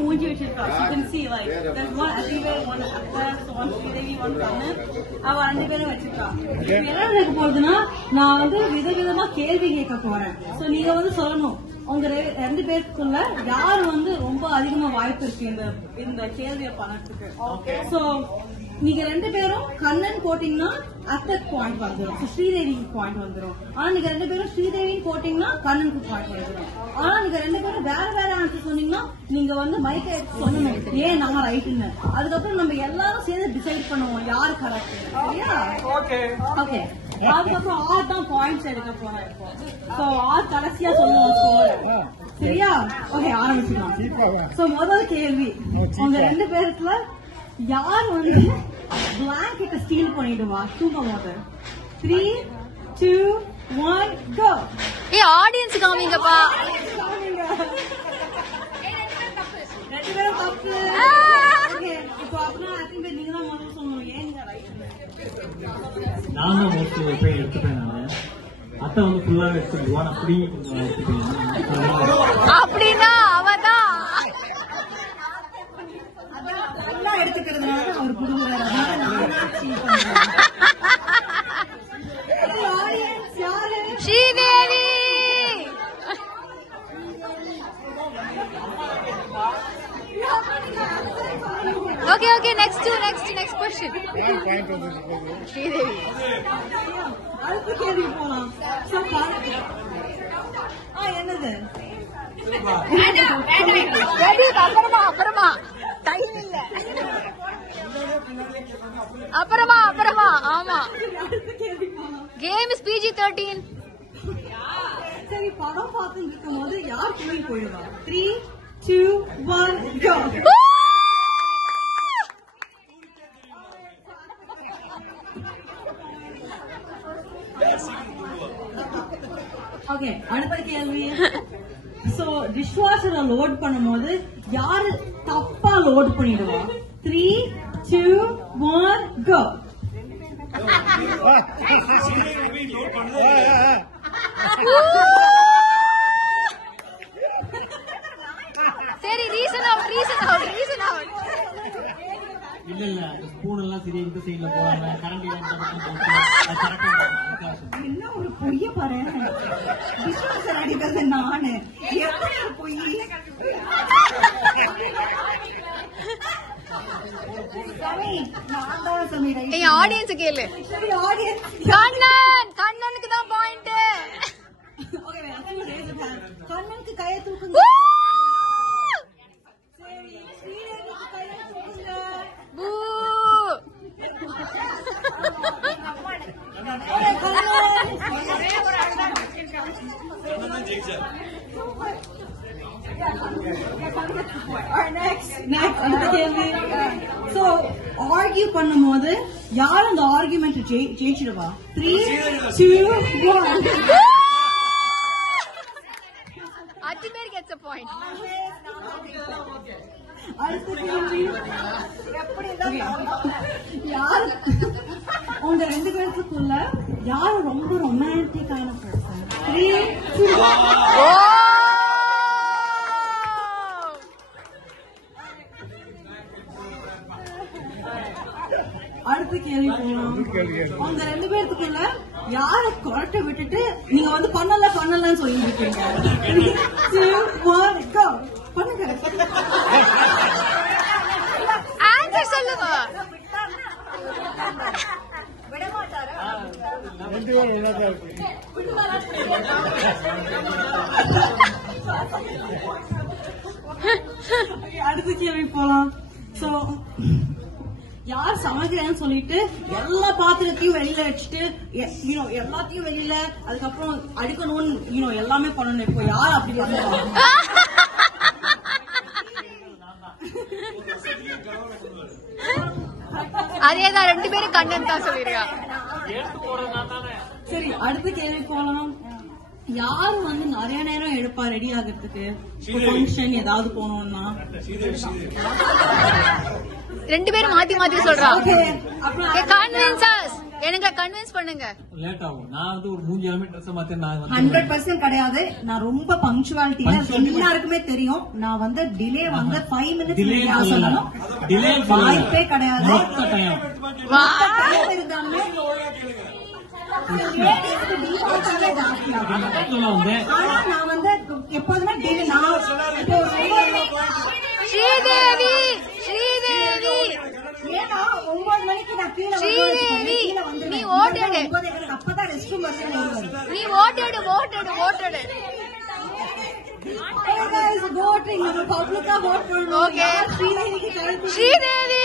மூஞ்சி வச்சிருக்கா. You can see like there's one Adive, one Akbar, one Sridevi, one Kannan. அவ ரெண்டு பேரும் வச்சிருக்கா. என்ன நடக்க போகுதுன்னா நான் வந்து விதவிதமா கேள்வி கேட்க போறேன். சோ நீங்க வந்து சொல்லணும் உங்க ரெண்டு பேருக்குள்ள யாரு வந்து ரொம்ப அதிகமா வாய்ப்பு இருக்கு இந்த கேள்வியை பண்ணறதுக்கு. சோ நீங்க ரெண்டு பேரும் கண்ணன் போட்டீங்கன்னா அக்டர் பாயிண்ட் வந்துடும், ஸ்ரீதேவிக்கு பாயிண்ட் வந்துடும். ஆனா நீங்க ரெண்டு பேரும் ஸ்ரீதேவி போட்டீங்கன்னா கண்ணனுக்கு பாயிண்ட் வந்துடும். ஆனா நீங்க ரெண்டு பேரும் வேற வேற ஆன்சர் சொன்னீங்கன்னா நீங்க வந்து மைக்க எடுத்து சொல்லணும் ஏன் நான் ரைட்டுன்னு. அதுக்கப்புறம் நம்ம எல்லாரும் சேர்ந்து டிசைட் பண்ணுவோம் யாரு கரெக்ட். சரியா? ஓகே. அதுக்கப்புறம் ஆர் தான் பாயிண்ட்ஸ் எடுக்க போறேன். சோ ஆர் கடைசியா சொல்லுவோம் ஸ்கோர். சரியா? ஓகே, ஆரம்பிச்சுக்கலாம். சோ முதல் கேள்வி, உங்க ரெண்டு பேருக்குள்ள யார் வந்து பிளாங்கெட்ட ஸ்டீல் பண்ணிடுவா தூங்க போது? 3, 2, 1 கோ. ஆடியன்ஸ் காமிங்கப்பா. ரெண்டு பேரும் தப்பு. ஓகே, இப்போ அப்பனா ஐ திங்க் நீங்க தான் முதல்ல சொல்லணும் ஏன் நீங்க ரைட். நான் தான் மோஸ்ட் போய் எடுத்துட்டேன். நான் அத்தை வந்து ஃபுல்லா எடுத்துடுவான். அப்படி அப்படின்னா அவதான் எடுத்துக்கிறதுனால அவர் புரிஞ்சுறாரு. Sridevi. Okay next question. Sridevi. அடுத்த கேள்வி போலாம். என்னது அப்புறமா டைம் இல்ல. அப்புறமா ஆமா. Game is PG-13. சரி, படம் பார்த்துட்டு இருக்கும் போது யார் கோயில் போயிடுவா? 3, 2, 1 கோ. ஓகே, அடுத்த கேள்வி. சோ டிஷ்வாஷரை லோட் பண்ணும்போது யாரு தப்பா லோட் பண்ணிடுவா? 3, 2, 1 கோ. சரி, ரீசன் அவுட். இல்ல ஸ்பூன் எல்லாம் சரி இந்த சைடுல போறாங்க. கரண்ட் என்ன ஒரு பொய்ய பாரு. டிஷ்வாஷர் அடிக்கிறது நானு எப்படி ஒரு பொய். ஆடியன்ஸ் கேளு. கண்ணனுக்கு தான் பாயிண்ட். கண்ணனுக்கு கையை தூக்குங்க. ஆர்கியூ பண்ணும்போது யார் அந்த ஆர்கியூமெண்ட் ஜெயிச்சிடுவா? 3, 2, 1. Ajmer gets a point. அடுத்த கேள்வி, யார் உங்க ரெண்டு பேருக்குள்ள யாரு ரொம்ப ரொமான்டிக்கான பர்சன்? 3, 2, 1. அடுத்த கேள்வி போகலாம். உங்க ரெண்டு பேருக்குள்ள யார கொரட்டை விட்டுட்டு நீங்க வந்து பண்ணலன்னு சொல்லிட்டு இருக்கீங்க? 3, 2, 1 கோ. பண்ணுங்க. ஆன்சர் சொல்லுங்க. அடுத்த கேள்வி போலாம். சோ யார் சமைக்கிறேன்னு சொல்லிட்டு எல்லா பாத்திரத்தையும் வெளியில வச்சுட்டு எல்லாத்தையும் வெளியில அதுக்கப்புறம் அடுக்கணும்னு எல்லாமே பண்ணணும். இப்போ யார் அப்படி பண்ணுவாங்க? அதேதான், ரெண்டு பேரும் கண்ணன் தான் சொல்லிருக்கா. சரி, அடுத்த கேள்வி போலாம். யாரு வந்து நிறைய நேரம் எடுப்பா ரெடி ஆகிறதுக்கு? ஃபங்க்ஷன் ஏதாவது போனோம்னா ரெண்டு பேரும் மாத்தி சொல்றா. எனக்கு கன்வின்ஸ் பண்ணுங்க. லேட் ஆகும். நான் வந்து ஒரு 3 கிலோமீட்டர் ட்ரெஸ் மாத்தி நான் 100% கிடையாது. நான் ரொம்ப பங்க்சுவாலிட்டி எல்லாருக்குமே தெரியும். நான் வந்து டிலே வந்து 5 மினிட்ஸ் சொல்லணும். டிலே வாய்ப்பே கிடையாது. இருந்தாலுமே ஆனா நான் வந்து எப்போதுமே டிலே ஸ்ரீதேவி ஸ்ரீதேவி ஏன்னா 9 மணிக்கு நான் கீழே வந்து நீ ஓட்டடு. அப்பதான் ரெஸ்ட் ரூம் வருது. நீ ஓட்டடு ஓட்டடு ஓட்டடு. voting நம்ம பப்ளிக்கா vote பண்ணனும். ஓகே ஸ்ரீதேவிக்கு கழுத்து ஸ்ரீதேவி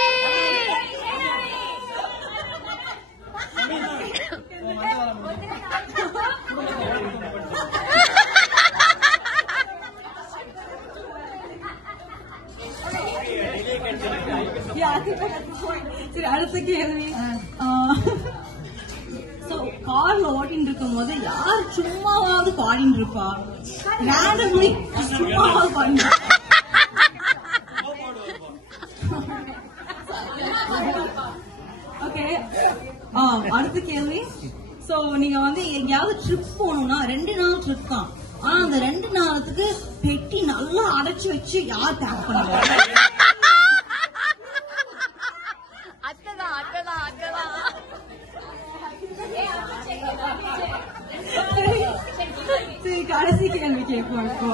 சரி அடுத்த கேள்வி. கார்ல ஓட்டின்னு இருக்கும் போது யார் சும்மாவாவது பாடின்னு இருப்பா? ரேண்டம்லி சும்மாவாவது பாடிட்டு ஓகே. அடுத்த கேள்வி. சோ நீங்க வந்து எங்கேயாவது ட்ரிப் போகணும்னா 2 நாள் ட்ரிப் தான். ஆனா அந்த 2 நாளுக்கு பெட்டி நல்லா அடைச்சு வச்சு யார் பேக் பண்ணுவாங்க? அத்ததான் அத்ததான் அத்ததான். சரி கடைசி கேள்வி கேட்போம் இப்போ.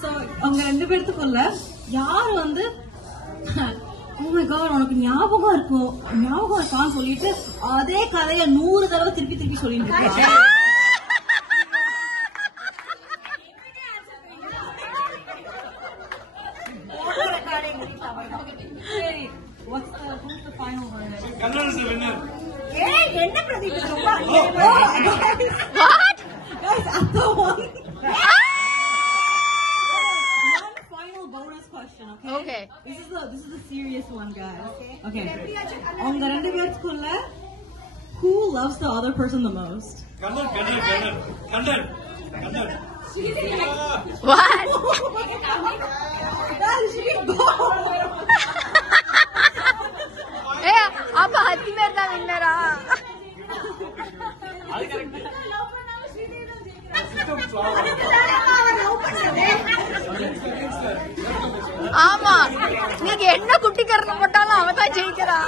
சோ அவங்க 2 பேர்த்துக்குள்ள யாரு வந்து oh my god உனக்கு ஞாபகம் இருக்கான்னு சொல்லிட்டு அதே கதைய 100 தடவை திருப்பி சொல்லிட்டு இருக்காங்க. சரி what's the final word? Kannada is the winner. என்ன Pradeep What? guys after one final bonus question. Okay this is the serious one guys. Okay அவங்க 2 பேருக்குள்ள who loves the other person the most? Kannan. What? guys she go அப்ப ஹத்திமேர் தான் வின்னரா? ஆமா நீங்க என்ன குட்டி கரணம் போட்டாலும் அவதான் ஜெயிக்கிறா.